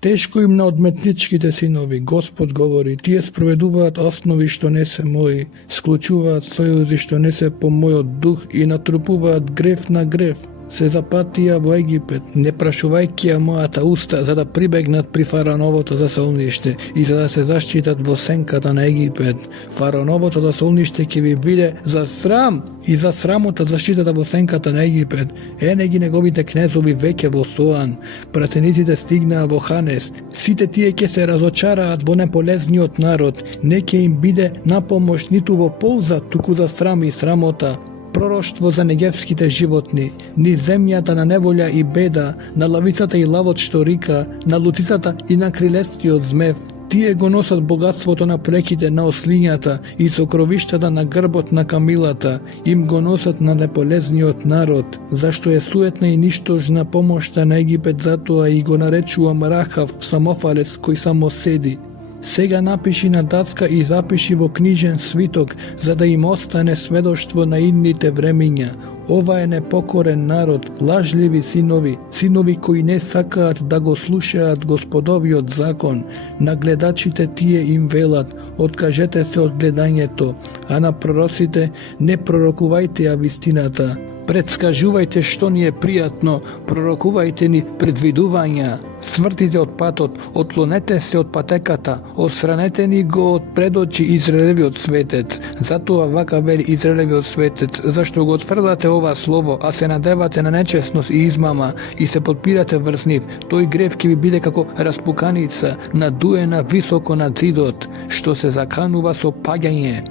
Тешко им на одметничките синови, Господ говори, тие спроведуваат основи што не се мои, склучуваат сојузи што не се по мојот дух и натрупуваат грев на грев. Се запатија во Египет, не прашувајќи ја мојата уста, за да прибегнат при фараоновото засолниште и за да се заштитат во сенката на Египет. Фараоновото засолниште ќе ви биде за срам и за срамота заштитата во сенката на Египет. Ене ги неговите кнезови веќе во Соан, пратениците стигнаа во Ханес. Сите тие ќе се разочараат во неполезниот народ, не ќе им биде на помош ниту во полза, туку за срам и срамота. Пророштво за негевските животни, низ земјата на неволја и беда, на лавицата и лавот што рика, на лутицата и на крилестиот змев. Тие го носат богатството на плеките на ослињата и сокровиштата на грбот на камилата, им го носат на неполезниот народ, зашто е суетна и ништожна помошта на Египет, затоа и го наречувам Рахав, самофалец кој само седи. Сега напиши на дацка и запиши во книжен свиток, за да им остане сведоштво на идните времиња. Ова е непокорен народ, лажливи синови, синови кои не сакаат да го слушаат Господовиот закон. На гледачите тие им велат, откажете се од гледањето, а на пророците не пророкувајте ја вистината. Предскажувајте што ни е пријатно, пророкувајте ни предвидувања. Свртите од патот, отклонете се од патеката, отстранете ни го од пред очи Израелевиот светец. Затоа вака вели Израелевиот светец, зашто го отфрлате ова слово, а се надевате на нечесност и измама и се подпирате врз нив, тој грев ќе ви биде како распуканица, надуена високо над зидот, што се заканува со паѓање,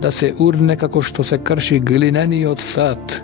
да се урне како што се крши глинениот сад.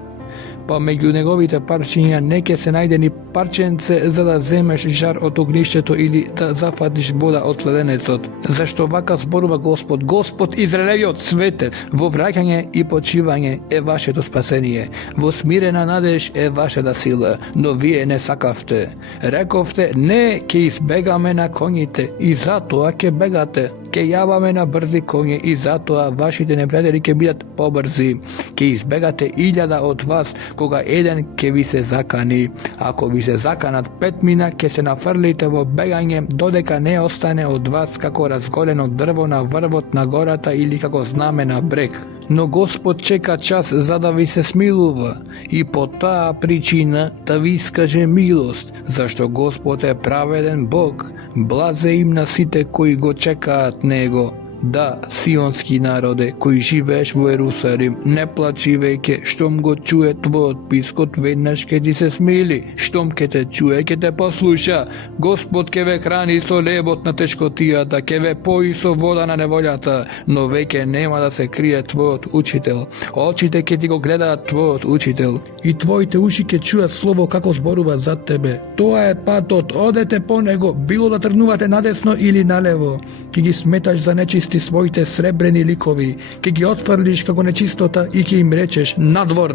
Па меѓу неговите парчиња не ќе се најде ни парченце за да земеш жар од огништето или да зафатиш вода од леденецот. Зашто вака зборува Господ, Господ Израелевиот светец, во враќање и почивање е вашето спасение, во смирена надеж е вашата сила, но вие не сакавте. Рековте, не ќе избегаме на коњите и затоа ќе бегате. Ќе јаваме на брзи коњи и затоа вашите непријатели ќе бидат побрзи. Ќе избегате 1000 од вас, кога еден ќе ви се закани. Ако ви се заканат 5 ќе се нафрлите во бегање, додека не остане од вас како разголено дрво на врвот на гората или како знаме на брег. Но Господ чека час за да ви се смилува и по таа причина да ви искаже милост, зашто Господ е праведен Бог, блазе им на сите кои го чекаат Него. Да, сионски народе, кој живееш во Ерусалим, не плачи веќе, штом го чуе твојот пискот, веднаш ќе ти се смили, штом ќе те чуе, ќе те послуша. Господ ќе ве храни со лебот на тешкотијата, ќе ве пои со вода на неволјата, но веќе нема да се крие твојот учител. Очите ќе ти го гледаат твојот учител и твоите уши ќе чуат слово како зборува зад тебе. Тоа е патот, одете по него, било да тргнувате надесно или налево. Ќе ги сметаш за нечисти своите сребрени ликови, ќе ги отфрлиш како нечистота и ќе им речеш надвор,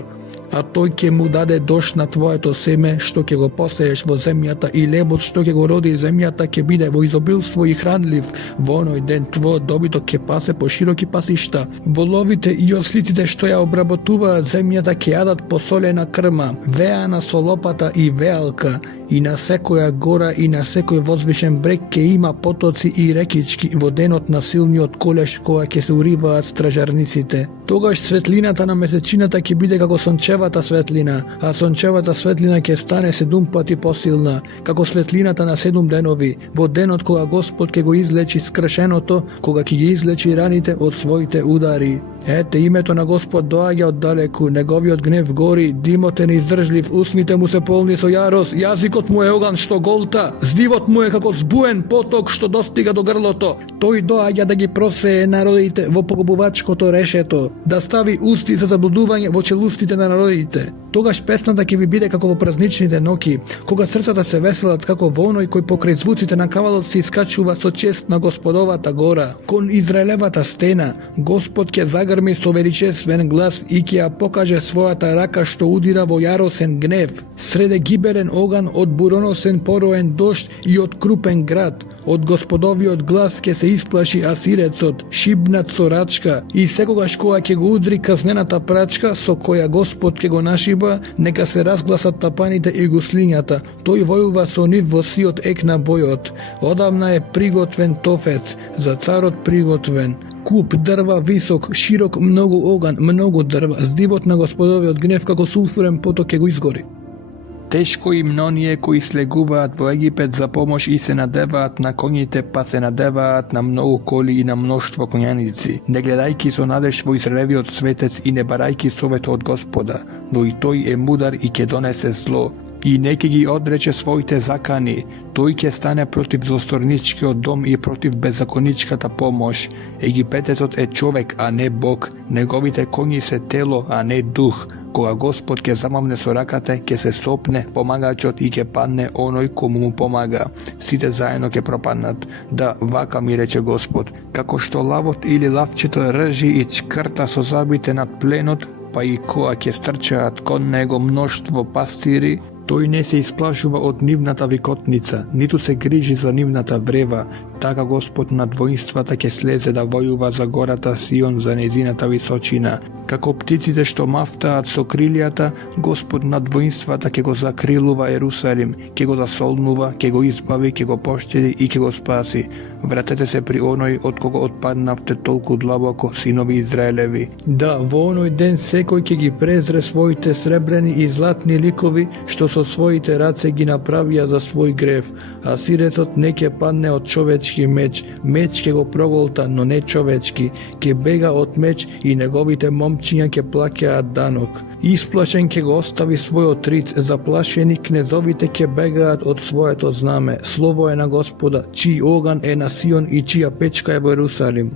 а тој ќе му даде дош на твоето семе што ќе го посееш во земјата и лебот што ќе го роди земјата ќе биде во изобилство и хранлив. Во оној ден твојот добиток ќе пасе по широки пасишта. Воловите и ослиците што ја обработуваат земјата ќе јадат посолена крма, веана со лопата и веалка, и на секоја гора и на секој возвишен брег ќе има потоци и рекички во денот на силниот колеш кога ќе се уриваат стражарниците. Тогаш светлината на месечината ќе биде како сончевата светлина, а сончевата светлина ќе стане 7 пати посилна, како светлината на 7 денови, во денот кога Господ ќе го излечи скршеното, кога ќе ги излечи раните од своите удари. Ете, името на Господ доаѓа од далеку, неговиот гнев гори, димот е неиздржлив, усните му се полни со јарос, јазикот му е оган што голта, здивот му е како збуен поток што достига до грлото. Тој доаѓа да ги просее народите во погубувачкото решето, да стави усти за заблудување во челустите на народите. Тогаш песната ќе ви биде како во празничните ноќи, кога срцата се веселат како во оној кој покрај звуците на кавалот се искачува со чест на Господовата гора. Кон Израелевата стена, Господ ќе загрми со величествен глас и ќе ја покаже својата рака што удира во јаросен гнев. Среде гибелен оган, од буроносен пороен дожд и од крупен град, од Господовиот глас ќе се исплаши асирецот, шибнат со рачка, и секогаш кога ќе го удри казнената прачка со која Господ Господ ке го нашиба, нека се разгласат тапаните и гуслињата. Тој војува со нив во сиот ек на бојот. Одамна е приготвен тофет, за царот приготвен. Куп дрва висок, широк, многу оган, многу дрва. Здивот на Господовиот гнев како сулфурен поток ке го изгори. Тешко им оние кои слегуваат во Египет за помош и се надеваат на коњите, па се надеваат на многу коли и на мноштво коњаници, не гледајки со надеж во Израелевиот светец и не барајки совет од Господа, но и тој е мудар и ќе донесе зло. И не ќе ги одрече своите закани, тој ќе стане против злосторничкиот дом и против беззаконичката помош. Египетецот е човек, а не Бог, неговите коњи се тело, а не дух. Кога Господ ќе замавне со раката, ќе се сопне помагачот и ќе падне оној кому му помага. Сите заедно ќе пропаднат. Да, вака ми рече Господ, како што лавот или лавчето ржи и чкрта со зъбите над пленот, па и кога ќе стрчаат кон него мноштво пастири, тој не се исплашува од нивната викотница, ниту се грижи за нивната врева. Така Господ над воинствата ќе слезе да војува за гората Сион, за незината височина. Како птиците што мафтаат со крилјата, Господ над воинствата ќе го закрилува Ерусалим, ќе го засолнува, ќе го избави, ќе го поштеди и ќе го спаси. Вратете се при оној од кого отпаднавте толку длабоко, синови Израелеви. Да, во оној ден секој ќе ги презре своите сребрени и златни ликови, што со своите раце ги направија за свој грев, а сирецот не ќе падне од човечки меч, меч ќе го проголта, но не човечки, ќе бега од меч и неговите момчиња ќе плаќаат данок. Исплашен ќе го остави својот рид, заплашени кнезовите ќе бегаат од своето знаме. Слово е на Господа, чиј оган е на Сион и чија печка е во Ерусалим.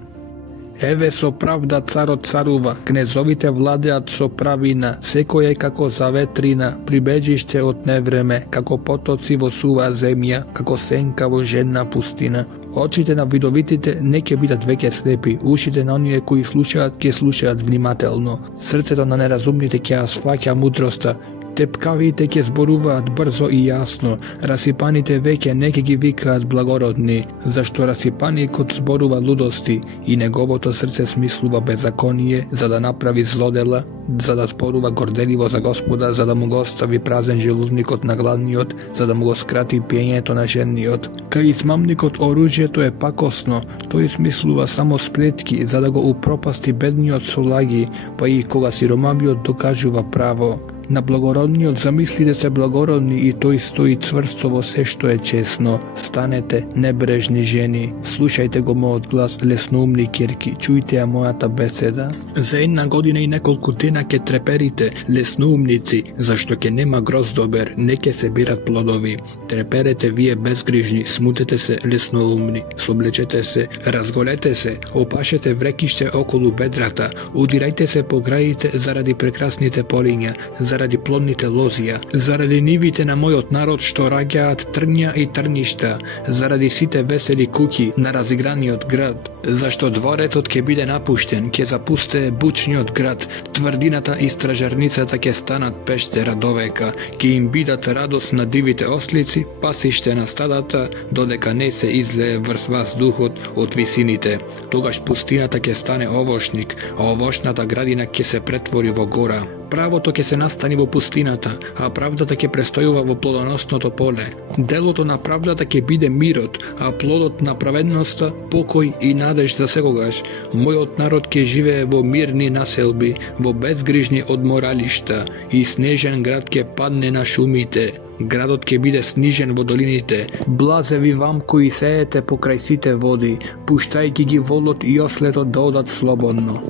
Еве со правда царот царува, кнезовите владеат со правина, секој е како заветрина, прибежиште од невреме, како потоци во сува земја, како сенка во жедна пустина. Очите на видовитите не ќе бидат веќе слепи, ушите на оние кои слушаат ќе слушаат внимателно, срцето на неразумните ќе ја сваќа мудроста, тепкавите ќе зборуваат брзо и јасно, расипаните веќе не ќе ги викаат благородни, зашто расипаникот зборува лудости и неговото срце смислува беззаконие, за да направи злодела, за да зборува горделиво за Господа, за да му го остави празен желудникот на гладниот, за да му го скрати пиењето на жедниот. Кај измамникот оружјето е пакосно, тој смислува само сплетки, за да го упропасти бедниот со лаги, па и кога сиромавиот докажува право. На благородниот замислите се благородни и тој стои цврсто во се што е честно. Станете, небрежни жени, слушајте го мојот глас, лесноумни кирки, чујте ја мојата беседа. За една година и неколку дена ќе треперите, лесноумници, зашто ќе нема гроздобер, не ќе се бират плодови. Треперете вие безгрижни, смутете се лесноумни, соблечете се, разголете се, опашете врекиште околу бедрата, удирајте се по градите заради прекрасните полиња, заради плодните лозија, заради нивите на мојот народ што раѓаат трња и трништа, заради сите весели куќи на разиграниот град, зашто дворецот ќе биде напуштен, ќе запусте бучниот град, тврдината и стражарницата ќе станат пештера довека, ќе им бидат радост на дивите ослици, пасиште на стадата, додека не се излее врз вас духот од висините. Тогаш пустината ќе стане овошник, а овошната градина ќе се претвори во гора. Правото ќе се настани во пустината, а правдата ќе престојува во плодоносното поле. Делото на правдата ќе биде мирот, а плодот на праведноста покој и надеж за секогаш. Мојот народ ќе живее во мирни населби, во безгрижни одморалишта, и снежен град ќе падне на шумите. Градот ќе биде снижен во долините. Блазеви вам кои сеете покрај сите води, пуштајќи ги волот и ослетот да одат слободно.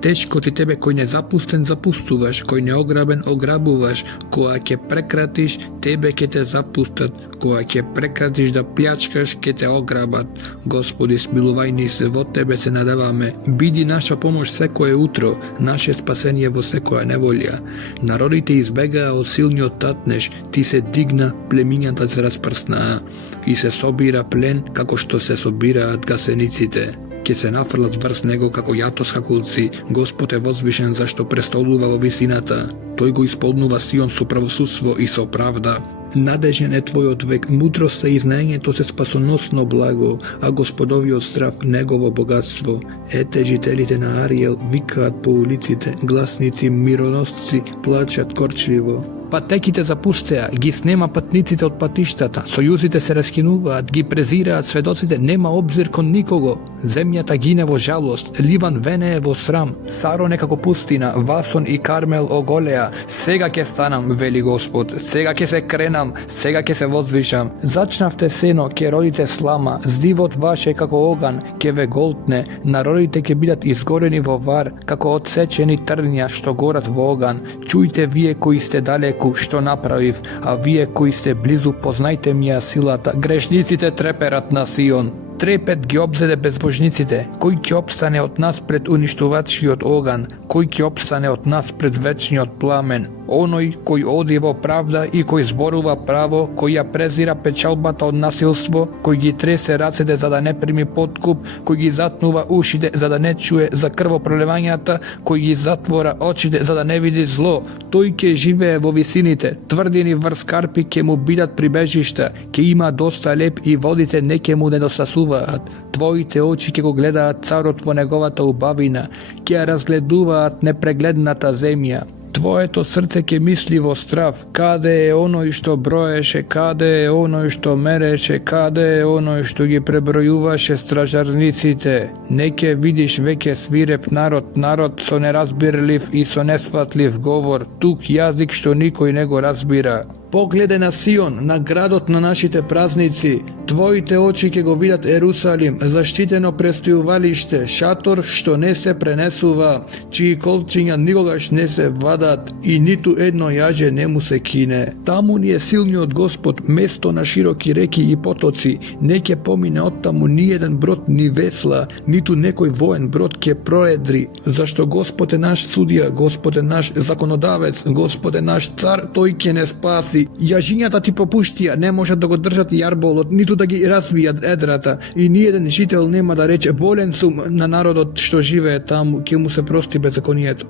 Тешко ти тебе кој не запустен запустуваш, кој не ограбен ограбуваш, кога ќе прекратиш, тебе ќе те запустат, кога ќе прекратиш да плячкаш, ќе те ограбат. Господи, смилувај ни се, во тебе се надеваме. Биди наша помош секое утро, наше спасение во секоја неволја. Народите избегаа од силниот татнеш, ти се дигна, племињата се распрснаа, и се собира плен како што се собираат гасениците. Ќе се нафрлат врз него како јато скакулци. Господ е возвишен зашто престолува во висината. Тој го исполнува Сион со правосудство и со правда. Надежен е твојот век, мудроста и знаењето се спасоносно благо, а Господовиот здрав негово богатство. Ете, жителите на Ариел викаат по улиците, гласници мироносци плачат корчливо. Патеките запустеа, ги снема патниците од патиштата, сојузите се раскинуваат, ги презираат сведоците, нема обзир кон никого. Земјата гине во жалост, Ливан венее во срам, Сарон е како пустина, Васон и Кармел оголеа. Сега ќе станам, вели Господ, сега ќе се кренам, сега ќе се возвишам. Зачнавте сено, ќе родите слама, здивот ваш е како оган, ќе ве голтне, народите ќе бидат изгорени во вар, како одсечени трња што горат во оган. Чујте вие кои сте далеку, што направив, а вие кои сте близу, познајте ми ја силата. Грешниците треперат на Сион. Трепет ги обзеде безбожниците. Кој ќе опстане од нас пред уништувачиот оган? Кој ќе опстане од нас пред вечниот пламен? Оној кој оди во правда и кој зборува право, кој ја презира печалбата од насилство, кој ги тресе рацете за да не прими подкуп, кој ги затнува ушите за да не чуе за крвопроливањата, кој ги затвора очите за да не види зло, тој ќе живее во висините, тврдини врз карпи ќе му бидат прибежишта, ќе има доста леп и водите не ќе му недостасуваат. Твоите очи ќе го гледаат царот во неговата убавина, ќе ја разгледуваат непрегледната земја. Твоето срце ќе мисли во страв, каде е оној што броеше, каде е оној што мереше, каде е оној што ги пребројуваше стражарниците. Не ќе видиш веќе свиреп народ, народ со неразбирлив и со несватлив говор, тук јазик што никој не го разбира. Погледе на Сион, на градот на нашите празници. Твоите очи ќе го видат Ерусалим, заштитено престојувалиште, шатор што не се пренесува, чии колчиња никогаш не се вадат и ниту едно јаже не му се кине. Таму ни е силниот Господ, место на широки реки и потоци. Не ќе помине оттаму ни еден брод ни весла, ниту некој воен брод ќе проедри. Зашто Господ е наш судија, Господ е наш законодавец, Господ е наш цар, тој ќе не спаси. Јажињата ти попуштија, не можат да го држат јарболот, ниту да ги развијат едрата, и ни еден жител нема да рече болен сум на народот што живее таму, ќе му се прости беззаконието.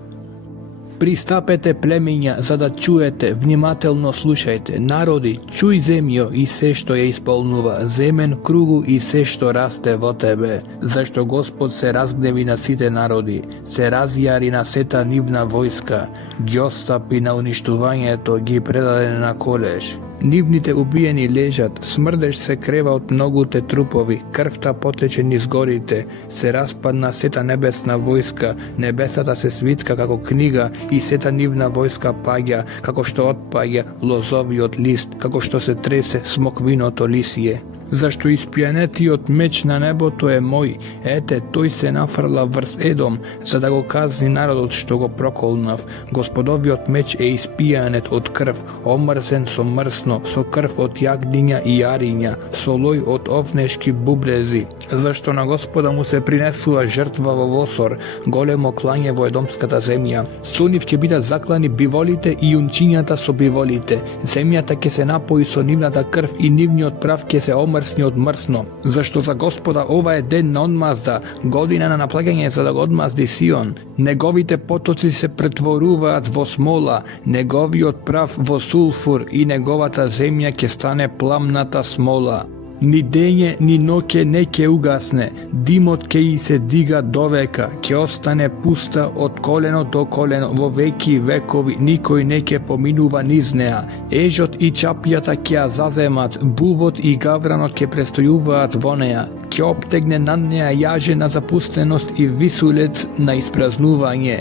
Пристапете племиња за да чуете, внимателно слушајте. Народи, чуј земјо и се што ја исполнува, земен кругу и се што расте во тебе. Зашто Господ се разгневи на сите народи, се разјари на сета нивна војска, ги остапи на уништувањето, ги предаде на колеш. Нивните убиени лежат, смрдеш се крева од многуте трупови, крвта потече низ горите, се распадна сета небесна војска, небесата се свитка како книга и сета нивна војска паѓа, како што отпаѓа лозовиот лист, како што се тресе смоквиното лисие. Зашто испијанетиот меч на небото е мој, ете, тој се нафрла врз Едом, за да го казни народот што го проколнав. Господовиот меч е испијанет од крв, омрзен со мрсно, со крв од јагниња и јариња, со лој од овнешки бубрези. Зашто на Господа му се принесува жртва во Восор, големо клање во едомската земја. Со нив ќе бидат заклани биволите и јунчињата со биволите. Земјата ќе се напои со нивната крв и нивниот прав ќе се омрсни од мрсно. Зашто за Господа ова е ден на одмазда, година на наплагање за да го одмазди Сион. Неговите потоци се претворуваат во смола, неговиот прав во сулфур и неговата земја ќе стане пламната смола. Ни дење, ни ноќе не ќе угасне, димот ќе и се дига довека, ќе остане пуста од колено до колено, во веки векови, никој не ќе поминува низ неа. Ежот и чапијата ќе ја заземат, бувот и гавранот ќе престојуваат во неа, ќе обтегне на неа јаже на запустеност и висулец на испразнување.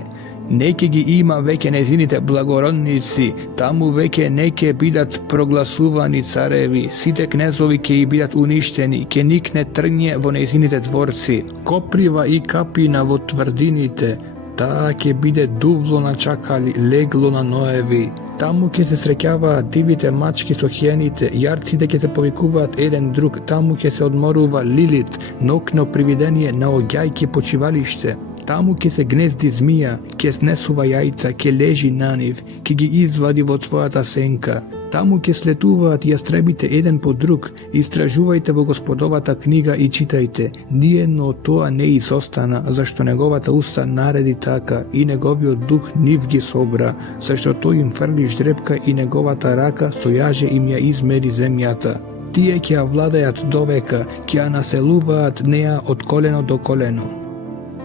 Не ќе ги има веќе незините благородници, таму веќе не ќе бидат прогласувани цареви, сите кнезови ќе и бидат уништени, ќе никне трње во незините дворци, коприва и капина во тврдините, таа ќе биде дувло на чакали, легло на ноеви. Таму ќе се среќаваат дивите мачки со хиените, јарците ќе се повикуваат еден друг, таму ќе се одморува Лилит, нокно привидение на оѓајки почивалиште. Таму ќе се гнезди змија, ќе снесува јајца, ќе лежи на нив, ќе ги извади во твојата сенка. Таму ке слетуваат јастребите еден по друг, истражувајте во Господовата книга и читајте. Ниедно од тоа не изостана, зашто неговата уста нареди така и неговиот дух нив ги собра, зашто тој им фрли ждрепка и неговата рака со јаже им ја измери земјата. Тие ќе ја владеат довека, ќе ја населуваат неа од колено до колено.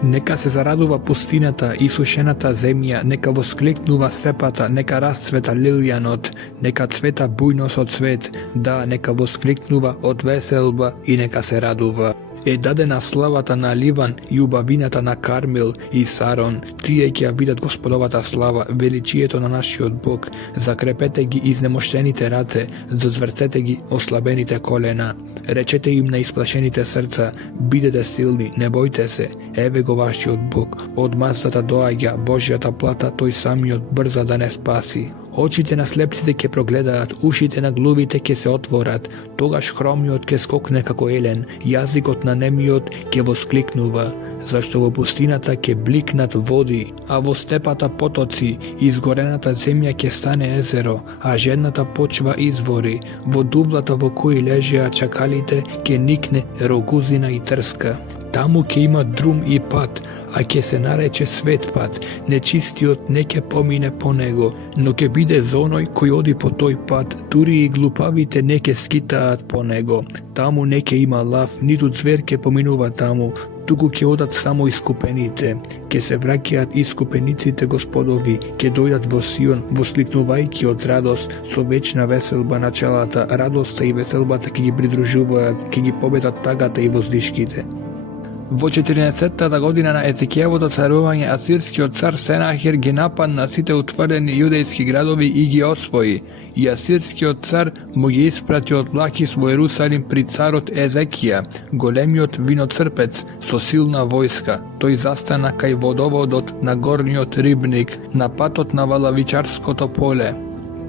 Нека се зарадува пустината и сушената земја, нека воскликнува степата, нека расцвета лилјанот, нека цвета бујно со цвет, да, нека воскликнува од веселба и нека се радува. Е дадена славата на Ливан и убавината на Кармел и Сарон, тие ќе ја видат Господовата слава, величието на нашиот Бог. Закрепете ги изнемоштените раце, зацврцете ги ослабените колена. Речете им на исплашените срца, бидете силни, не бојте се, еве го вашиот Бог. Од масата доаѓа Божјата плата, тој самиот брза да не спаси. Очите на слепците ќе прогледаат, ушите на глувите ќе се отворат, тогаш хромиот ќе скокне како елен, јазикот на немиот ќе воскликнува, зашто во пустината ќе бликнат води, а во степата потоци, изгорената земја ќе стане езеро, а жедната почва извори, во дублата во кои лежеа чакалите ќе никне рогузина и трска. Таму ќе има друм и пат, а ќе се нарече свет пат, нечистиот не ќе помине по него, но ќе биде за оној кој оди по тој пат, дури и глупавите не ќе скитаат по него. Таму не ќе има лав, ниту звер ќе поминува таму, туку ќе одат само искупените, ќе се враќаат искупениците Господови, ќе дојдат во Сион, воскликнувајќи од радост, со вечна веселба на челата, радоста и веселбата ќе ги придружуваат, ќе ги победат тагата и воздишките. Во 14-та година на Езекијевото царување, асирскиот цар Сенахер ги нападна сите утврдени јудејски градови и ги освои. И асирскиот цар му ги испрати од Лахис во Ерусалим при царот Езекија, големиот виноцрпец, со силна војска. Тој застана кај водоводот на горниот рибник, на патот на Валавичарското поле.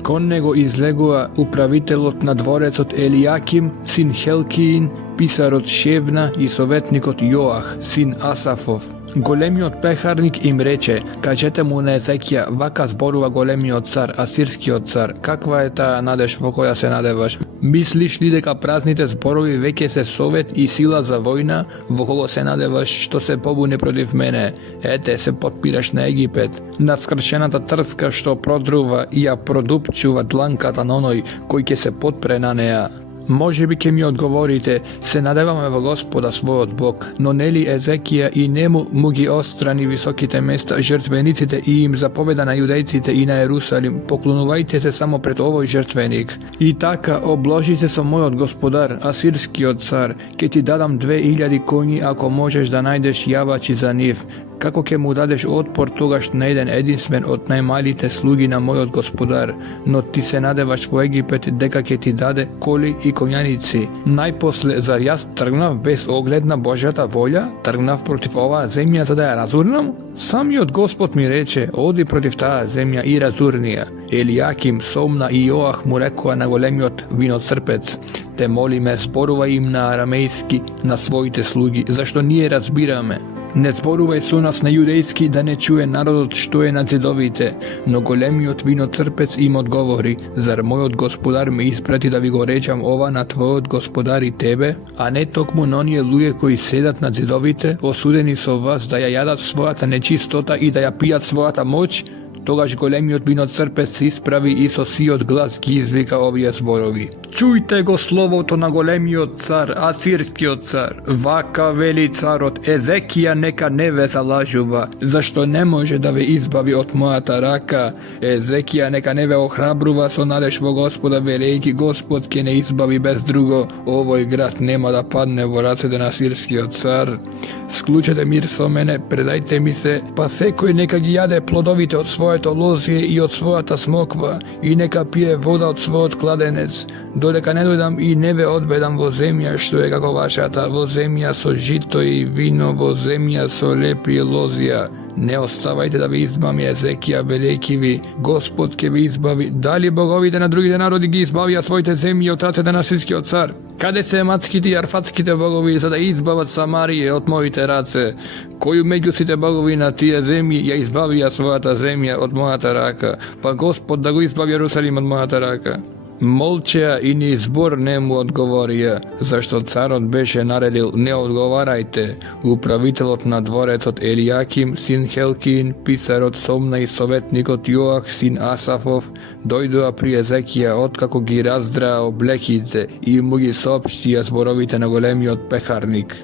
Кон него излегува управителот на дворецот Елијаким, син Хелкиин, писарот Шевна и советникот Јоах, син Асафов. Големиот пехарник им рече, кажете му на Езекија, вака зборува големиот цар, асирскиот цар, каква е таа надеж во која се надеваш? Мислиш ли дека празните зборови веќе се совет и сила за војна, во кого се надеваш што се побуне против мене? Ете, се подпираш на Египет, на скршената трска што продрува и ја продупчува дланката на оној кој ќе се подпре на неа. Може би ќе ми одговорите, се надеваме во Господа својот Бог, но нели Езекија и нему му ги острани високите места, жртвениците и им заповеда на јудејците и на Ерусалим, поклонувајте се само пред овој жртвеник. И така, обложи се со мојот господар, асирскиот цар, ќе ти дадам 2000 коњи ако можеш да најдеш јавачи за нив. Како ќе му дадеш отпор тогаш на еден единствен од најмалите слуги на мојот господар, но ти се надеваш во Египет дека ќе ти даде коли и конјаници. Најпосле, зар јас тргнав без оглед на Божјата волја, тргнав против оваа земја за да ја разурнам? Самиот Господ ми рече, оди против таа земја и разурни ја. Елијаким, Сомна и Јоах му рекоа на големиот виноцрпец, те молиме, зборувај им на арамејски на своите слуги, зашто ние разбираме. Не зборувај со нас на јудејски да не чуе народот што е на зидовите, но големиот виноцрпец им одговори, зар мојот господар ме испрати да ви го речам ова на твојот господар и тебе, а не токму на оние луѓе кои седат на зидовите, осудени со вас да ја јадат својата нечистота и да ја пијат својата моќ? Тогаш големиот виноцрпец се исправи и со сиот глас ги извика овие зборови. Чујте го словото на големиот цар, асирскиот цар. Вака вели царот, Езекија нека не ве залажува, зашто не може да ве избави од мојата рака. Езекија нека не ве охрабрува со надеж во Господа, велејќи Господ ќе не избави без друго. Овој град нема да падне во рацете на асирскиот цар. Склучете мир со мене, предајте ми се, па секој нека ги јаде плодовите од своето лозие и од својата смоква, и нека пие вода од својот кладенец, додека не дојдам и не ве одведам во земја што е како вашата, во земја со жито и вино, во земја со лепи лозија. Не оставајте да ви избави Езекија, велејќи ви, Господ ќе ви избави. Дали боговите на другите народи ги избавија своите земји од рацете на асирскиот цар? Каде се ематските и арфатските богови за да избават Самарија од моите раце? Кој меѓу сите богови на тие земји ја избавија својата земја од мојата рака? Па Господ да го избави Јерусалим од мојата рака. Молчеа и ни збор не му одговорија, зашто царот беше наредил не одговарајте. Управителот на дворецот Елијаким, син Хелкин, писарот Сомна и советникот Јоах, син Асафов, дојдоа при Езекија откако ги раздраа облеките и му ги соопштија зборовите на големиот пехарник.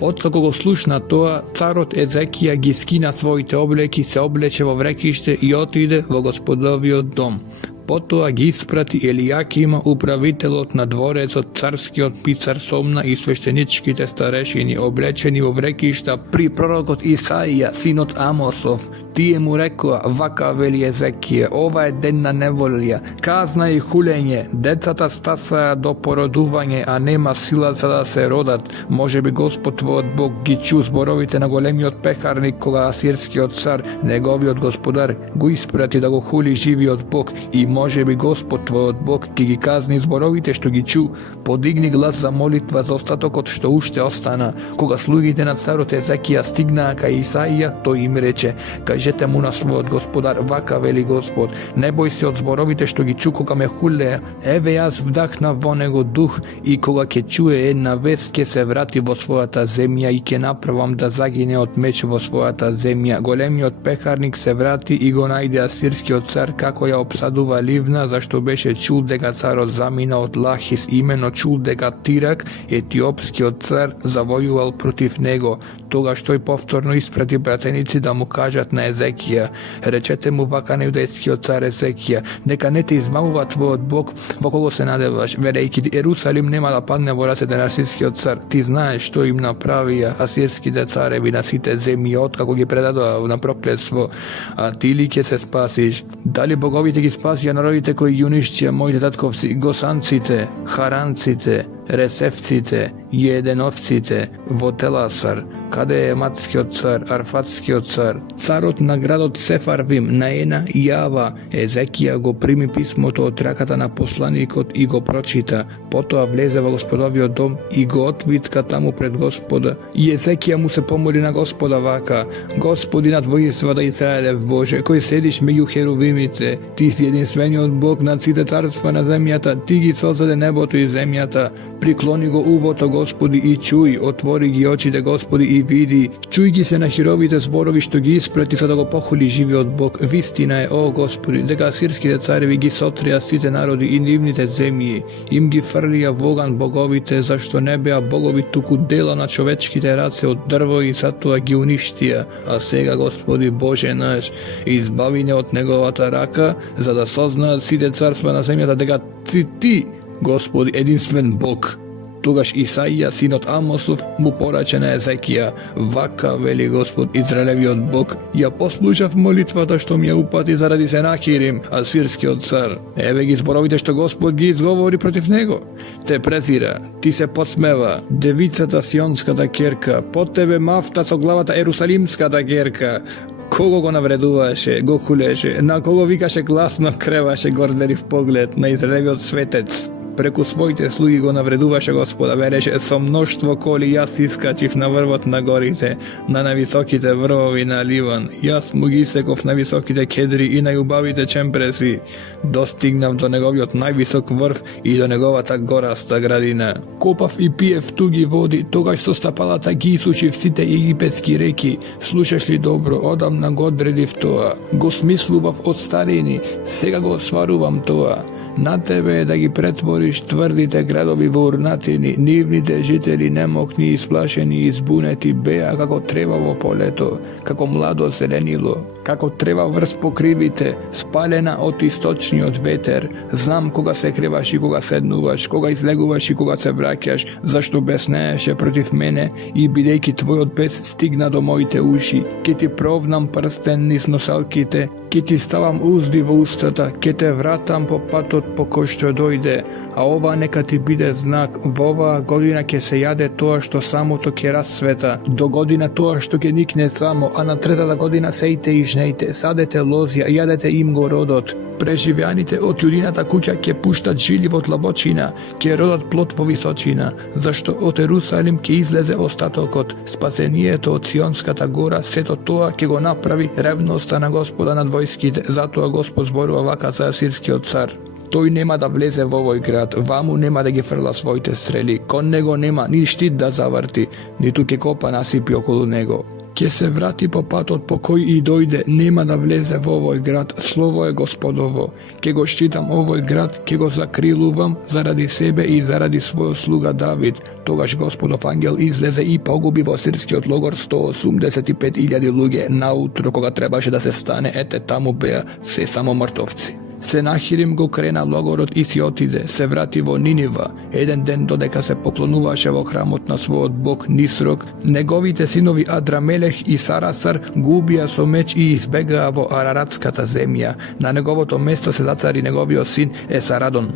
Откако го слушна тоа, царот Езекија ги скина своите облеки, се облече во врекиште и отиде во Господовиот дом. Потоа ги испрати Елијакима, управителот на дворецот, царскиот писар Сомна и свештеничките старешини, облечени во врекишта при пророкот Исаија, синот Амосов. Тие му рекоа, вака вели Езекија, ова е ден на неволја, казна и хулење, децата стасаа до породување, а нема сила за да се родат. Може би Господ твојот Бог ги чу зборовите на големиот пехарник, кога асирскиот цар, неговиот господар, го испрати да го хули живиот Бог, и може би Господ твојот Бог ги казни зборовите што ги чу. Подигни глас за молитва за остатокот што уште остана. Кога слугите на царот Езекија стигнаа кај Исаија, тој им рече, кажете му на својот господар, вака вели Господ, не бој се од зборовите што ги чу кога ме хулеа. Еве јас вдахнав во него дух, и кога ќе чуе една вест ќе се врати во својата земја и ќе направам да загине од меч во својата земја. Големиот пехарник се врати и го најде асирскиот цар како ја обсадува Ливна, зашто беше чул дека царот замина од Лахис, имено чул дека Тирак, етиопскиот цар, завојувал против него. Тогаш тој повторно испрати пратеници да му кажат на Езекија, речете му вака на јудејскиот цар Езекија, нека не те измамува твојот Бог во кого се надеваш, велејќи Ерусалим нема да падне во рацете на асирскиот цар. Ти знаеш што им направија асирските цареви на сите земји откако ги предадоа на проклетство, а ти ли ќе се спасиш? Дали боговите ги спасија народите кои ги уништија моите татковци, госанците, харанците, ресевците, једеновците во Теласар? Каде е Матскиот цар, Арфатскиот цар? Царот на градот Сефарвим, Наена и Јава. Езекија го прими писмото од раката на посланикот и го прочита. Потоа влезе во Господовиот дом и го отвитка таму пред Господа. И Езекија му се помоли на Господа вака: Господи над воинствата Израелев Боже, кој седиш меѓу херувимите, ти си единствениот Бог над сите царства на земјата, ти ги создаде небото и земјата. Приклони го увото, Господи, и чуј, отвори ги очите, Господи, и види. Чуј ги се на хировите зборови што ги испрати за да го похули живиот Бог. Вистина е, о Господи, дека асирските цареви ги сотрија сите народи и нивните земји. Им ги фрлија во оган боговите, зашто не беа богови, туку дела на човечките раце од дрво и затоа ги уништија. А сега, Господи Боже наш, избави не од неговата рака, за да сознаат сите царства на земјата дека си ти, Господи, единствен Бог. Тогаш Исаија, синот Амосов, му пораче на Езекија: вака вели Господ, Израелевиот Бог, ја послушав молитвата што ми ја упати заради Сенахирим, асирскиот цар. Еве ги зборовите што Господ ги изговори против него. Те презира, ти се подсмева, девицата сионската керка, под тебе мафта со главата ерусалимската керка. Кого го навредуваше, го хулеше, на кого викаше гласно, креваше горделив поглед на Израелевиот светец. Преку своите слуги го навредуваше Господа, вереше: со мноштво коли јас искачив на врвот на горите, на највисоките врвови на Ливан. Јас му ги секов на високите кедри и најубавите чемпреси. Достигнав до неговиот највисок врв и до неговата гораста градина. Копав и пиев туги води, тогаш со стапалата ги исушив сите египетски реки. Слушаш ли добро, одамна го одредив тоа. Го смислував од старини, сега го сварувам тоа. На тебе е да ги претвориш тврдите градови во урнатини, нивните жители немокни, исплашени и избунети беа како трева во полето, како младо зеленило, како трева врз покривите, спалена од источниот ветер. Знам кога се креваш и кога седнуваш, кога излегуваш и кога се враќаш, зашто беснееше против мене и бидејќи твојот бес стигна до моите уши. Ке ти провнам прстен низ носалките, ке ти ставам узди во устата, ке те вратам по патот по кој што дојде, а ова нека ти биде знак. Во оваа година ќе се јаде тоа што самото ќе расцвета, до година тоа што ќе никне само, а на третата година сејте и жнејте, садете лозја, јадете им го родот. Преживеаните од јудината куќа ќе пуштат жили во длабочина, ќе родат плод во височина, зашто од Ерусалим ќе излезе остатокот, спасението од Сионската гора, сето тоа ќе го направи ревноста на Господа над војските. Затоа Господ зборува вака за асирскиот цар: Той нема да влезе во овој град, ваму нема да ги фрла своите стрели, кон него нема ни штит да заврти, ниту ке копа насипи околу него. Ке се врати по патот по кој и дојде, нема да влезе во овој град, слово е Господово. Ке го штитам овој град, ке го закрилувам заради себе и заради својот слуга Давид. Тогаш Господов ангел излезе и погуби во сирскиот логор 185.000 луѓе наутро кога требаше да се стане, ете таму беа се само мртовци. Сенахирим го крена логорот и си отиде, се врати во Нинива. Еден ден додека се поклонуваше во храмот на својот бог Нисрок, неговите синови Адрамелех и Сарасар го убија со меч и избегаа во Араратската земја. На неговото место се зацари неговиот син Есарадон.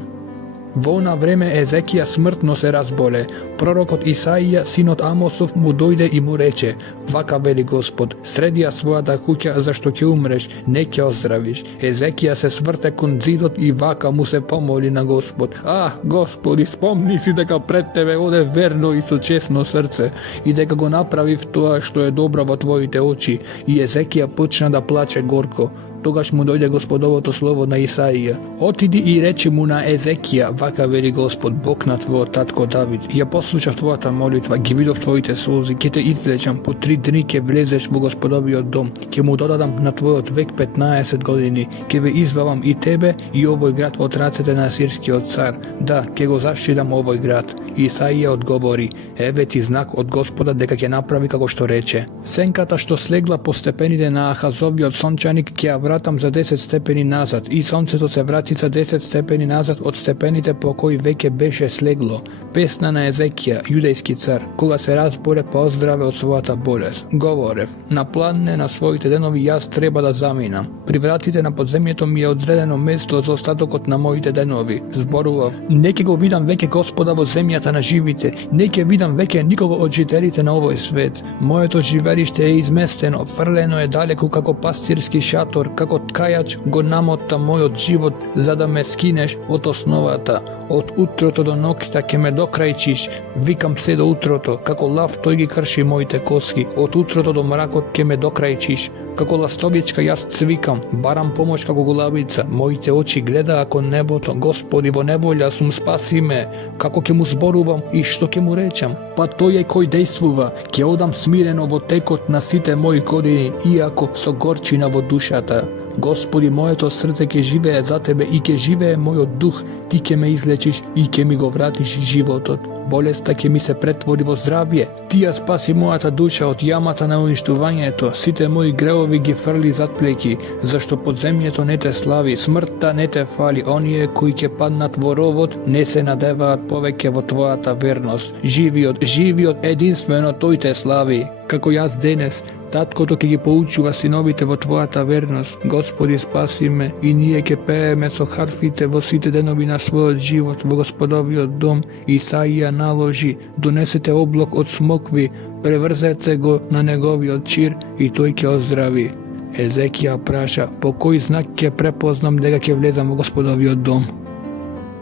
Во она време Езекија смртно се разболе. Пророкот Исаија, синот Амосов, му дојде и му рече: вака вели Господ, среди ја својата куќа зашто ќе умреш, не ќе оздравиш. Езекија се сврте кон зидот и вака му се помоли на Господ: Господи, спомни си дека пред тебе оде верно и со честно срце и дека го направив тоа што е добро во твоите очи. И Езекија почна да плаче горко. Тогаш му дојде Господовото слово на Исаија: отиди и речи му на Езекија, вака вели Господ, Бог на твојот татко Давид, ја послушав твојата молитва, ги видов твоите солзи, ќе те излечам, по 3 дни ќе влезеш во Господовиот дом, ќе му додадам на твојот век 15 години, ќе ве избавам и тебе и овој град од рацете на сирскиот цар, да, ќе го заштитам овој град. Исаија одговори: еве ти знак од Господа дека ќе направи како што рече. Сенката што слегла по степените на Ахазовиот сончаник ќе ја вратам за 10 степени назад и сонцето се врати за 10 степени назад од степените по кои веќе беше слегло. Песна на Езекија, јудејски цар, кога се разболе па оздраве од својата болест. Говорев: на планне на своите денови јас треба да заминам. При вратите на подземјето ми е одредено место за остатокот на моите денови. Зборував: не ќе го видам веќе Господа во земјата на живите, не ќе видам веќе никого од жителите на овој свет. Моето живелиште е изместено, фрлено е далеку како пастирски шатор, како ткајач го намота мојот живот за да ме скинеш од основата. Од утрото до ноќта ќе ме докрајчиш, викам се до утрото, како лав тој ги крши моите коски, од утрото до мракот ќе ме докрајчиш. Како ластовичка јас цвикам, барам помош како гулавица, моите очи гледаа кон небото, Господи, во неволја сум, спаси ме. Како ќе му зборувам и што ќе му речам? Па тој е кој действува, ќе одам смирено во текот на сите мои години, иако со горчина во душата. Господи, моето срце ќе живее за тебе и ќе живее мојот дух, ти ќе ме излечиш и ќе ми го вратиш животот. Болеста ќе ми се претвори во здравје. Ти ја спаси мојата душа од јамата на уништувањето, сите мои греови ги фрли зад плеќи, зашто подземјето не те слави, смртта не те фали, оние кои ќе паднат во ровот не се надеваат повеќе во твојата верност. Живиот единствено тој те слави. Како јас денес, таткото ќе ги поучува синовите во твојата верност. Господи, спаси ме и ние ќе пееме со харфите во сите денови на својот живот во Господовиот дом. Исаија наложи: донесете облак од смокви, преврзете го на неговиот чир и тој ќе оздрави. Езекија праша: по кој знак ќе препознам дека ќе влезам во Господовиот дом?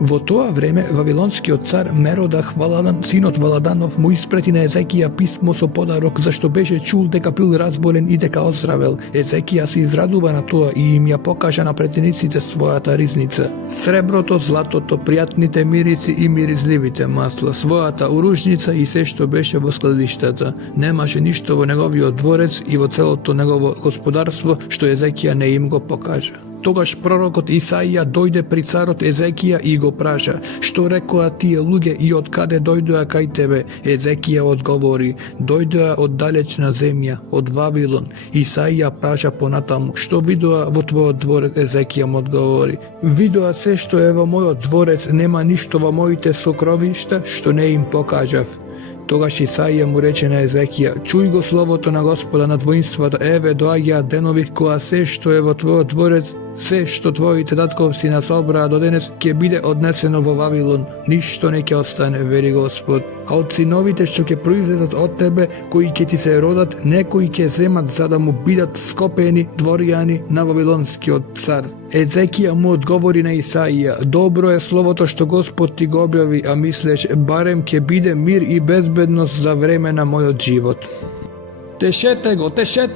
Во тоа време вавилонскиот цар Меродах Валадан, синот Валаданов, му испрети на Езекија писмо со подарок, зашто беше чул дека бил разболен и дека оздравел. Езекија се израдува на тоа и им ја покажа на претениците својата ризница: среброто, златото, пријатните мириси и миризливите масла, својата оружница и се што беше во складиштата. Немаше ништо во неговиот дворец и во целото негово господарство што Езекија не им го покажа. Тогаш пророкот Исаија дојде при царот Езекија и го праша: што рекоа тие луѓе и од каде дојдоа кај тебе? Езекија одговори: дојдоа од далечна земја, од Вавилон. Исаија праша понатаму: што видоа во твојот дворец? Езекија му одговори: видоа се што е во мојот дворец, нема ништо во моите сокровишта што не им покажав. Тогаш Исаија му рече на Езекија: чуј го словото на Господа над воинствата, еве доаѓаат денови кога се што е во твојот дворец, се што твоите татковци насобраа до денес, ќе биде однесено во Вавилон, ништо не ќе остане, вели Господ. А од синовите што ќе произлезат од тебе, кои ќе ти се родат, некои ќе земат за да му бидат скопени дворјани на вавилонскиот цар. Езекија му одговори на Исаија: добро е словото што Господ ти го објави, а мислеш, барем ќе биде мир и безбедност за време на мојот живот. Tešete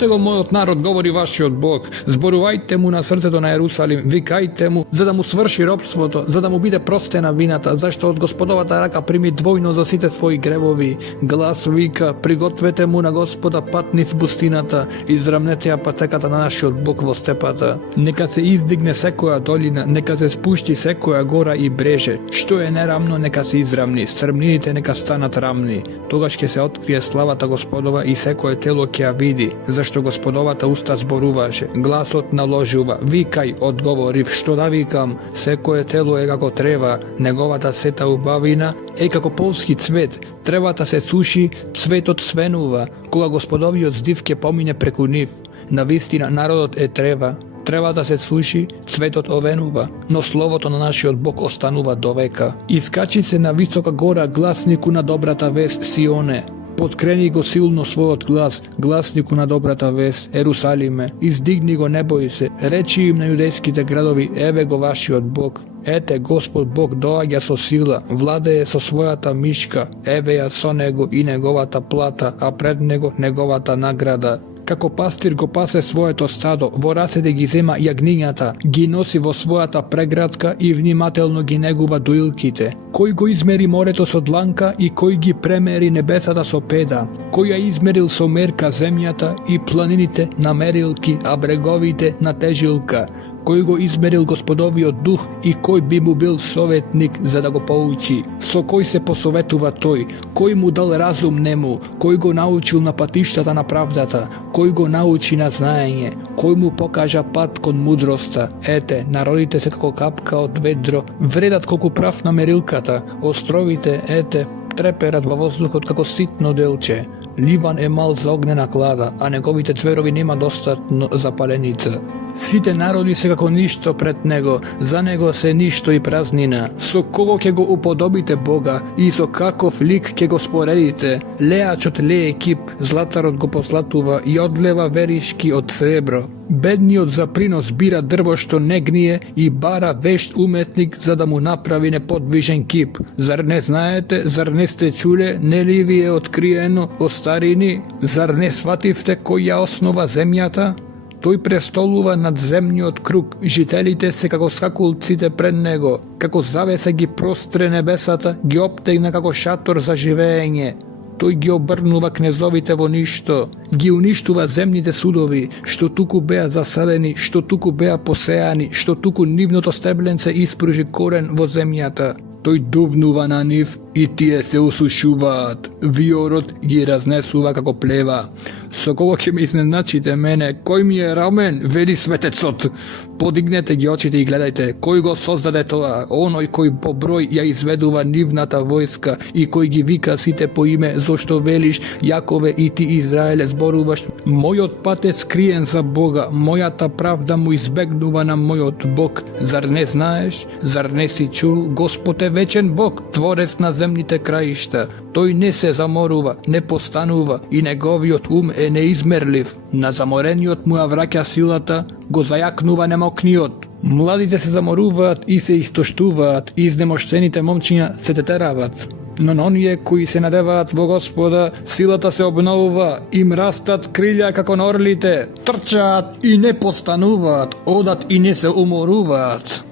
go, mojot narod, govori vašiot Bog. Zboruvajte mu na srcето na Jerusalim, vikajte mu, за да му свърши робството, за да му биде простена вината, зашто од Господовата рака прими двојно за сите своји гревови. Глас вика, пригответе му на Господа пат низ пустината, израмнете ја патеката на нашиот Бог во степата. Нека се издигне секоја долина, нека се спушти секоја гора и бреже. Што е нерамно, нека се израмни, стрмнините нека станат рамни. Тогаш ќе се открие славата Господова и секое тело ќе ја види, зашто Господовата уста зборуваше, гласот наложува. Викај, одговорив, што да викам, секое тело е како трева, неговата сета убавина е како полски цвет, тревата се суши, цветот свенува, кога Господовиот здив ќе помине преку нив. Навистина народот е трева, тревата се суши, цветот овенува, но словото на нашиот Бог останува довека. Искачи се на висока гора гласнику на добрата вест Сионе. Подкрени го силно својот глас, гласнику на добрата вест, Ерусалиме, издигни го, не бој се, речи им на јудејските градови, еве го вашиот Бог. Ете, Господ Бог доаѓа со сила, владее со својата мишка, еве ја со него и неговата плата, а пред него неговата награда. Како пастир го пасе своето стадо, во рацете ги зема јагнињата, ги носи во својата преградка и внимателно ги негува доилките. Кој го измери морето со дланка и кој ги премери небесата со педа? Кој ја измерил со мерка земјата и планините на мерилки, а бреговите на тежилка? Кој го измерил Господовиот дух и кој би му бил советник за да го поучи? Со кој се посоветува тој? Кој му дал разум нему? Кој го научил на патиштата на правдата? Кој го научи на знаење? Кој му покажа пат кон мудроста? Ете, народите се како капка од ведро, вредат колку прав на мерилката. Островите, ете, треперат во воздухот како ситно делче. Ливан е мал за огнена клада, а неговите цверови нема достатно запаленица. Сите народи се како ништо пред него, за него се ништо и празнина. Со кого ќе го уподобите Бога и со каков лик ќе го споредите? Леачот лее кип, златарот го послатува и одлева веришки од сребро. Бедниот за принос бира дрво што не гние и бара вешт уметник за да му направи неподвижен кип. Зар не знаете, зар не сте чуле, нели ви е откриено о старини? Зар не свативте кој ја основа земјата? Тој престолува над земниот круг, жителите се како скакулците пред него, како завеса ги простре небесата, ги оптегна како шатор за живеење. Тој ги обрнува кнезовите во ништо, ги уништува земните судови, што туку беа засадени, што туку беа посеани, што туку нивното стебленце испружи корен во земјата. Тој дувнува на нив и тие се усушуваат. Виорот ги разнесува како плева. Со кого ќе ме изненачите мене? Кој ми е рамен? Вели светецот. Подигнете ги очите и гледајте. Кој го создаде тоа? Оној кој по број ја изведува нивната војска и кој ги вика сите по име, зошто велиш, Јакове и ти Израеле зборуваш. Мојот пат е скриен за Бога, мојата правда му избегнува на мојот Бог. Зар не знаеш? Зар не си чул? Господ е вечен Бог, творец на земните краишта. Тој не се заморува, не постанува и неговиот ум е неизмерлив. На заморениот му ја враќа силата, го зајакнува немокниот. Младите се заморуваат и се истоштуваат, и изнемоштените момчиња се тетерават. Но на оние кои се надеваат во Господа, силата се обновува, им растат крилја како на орлите, трчаат и не постануваат, одат и не се уморуваат.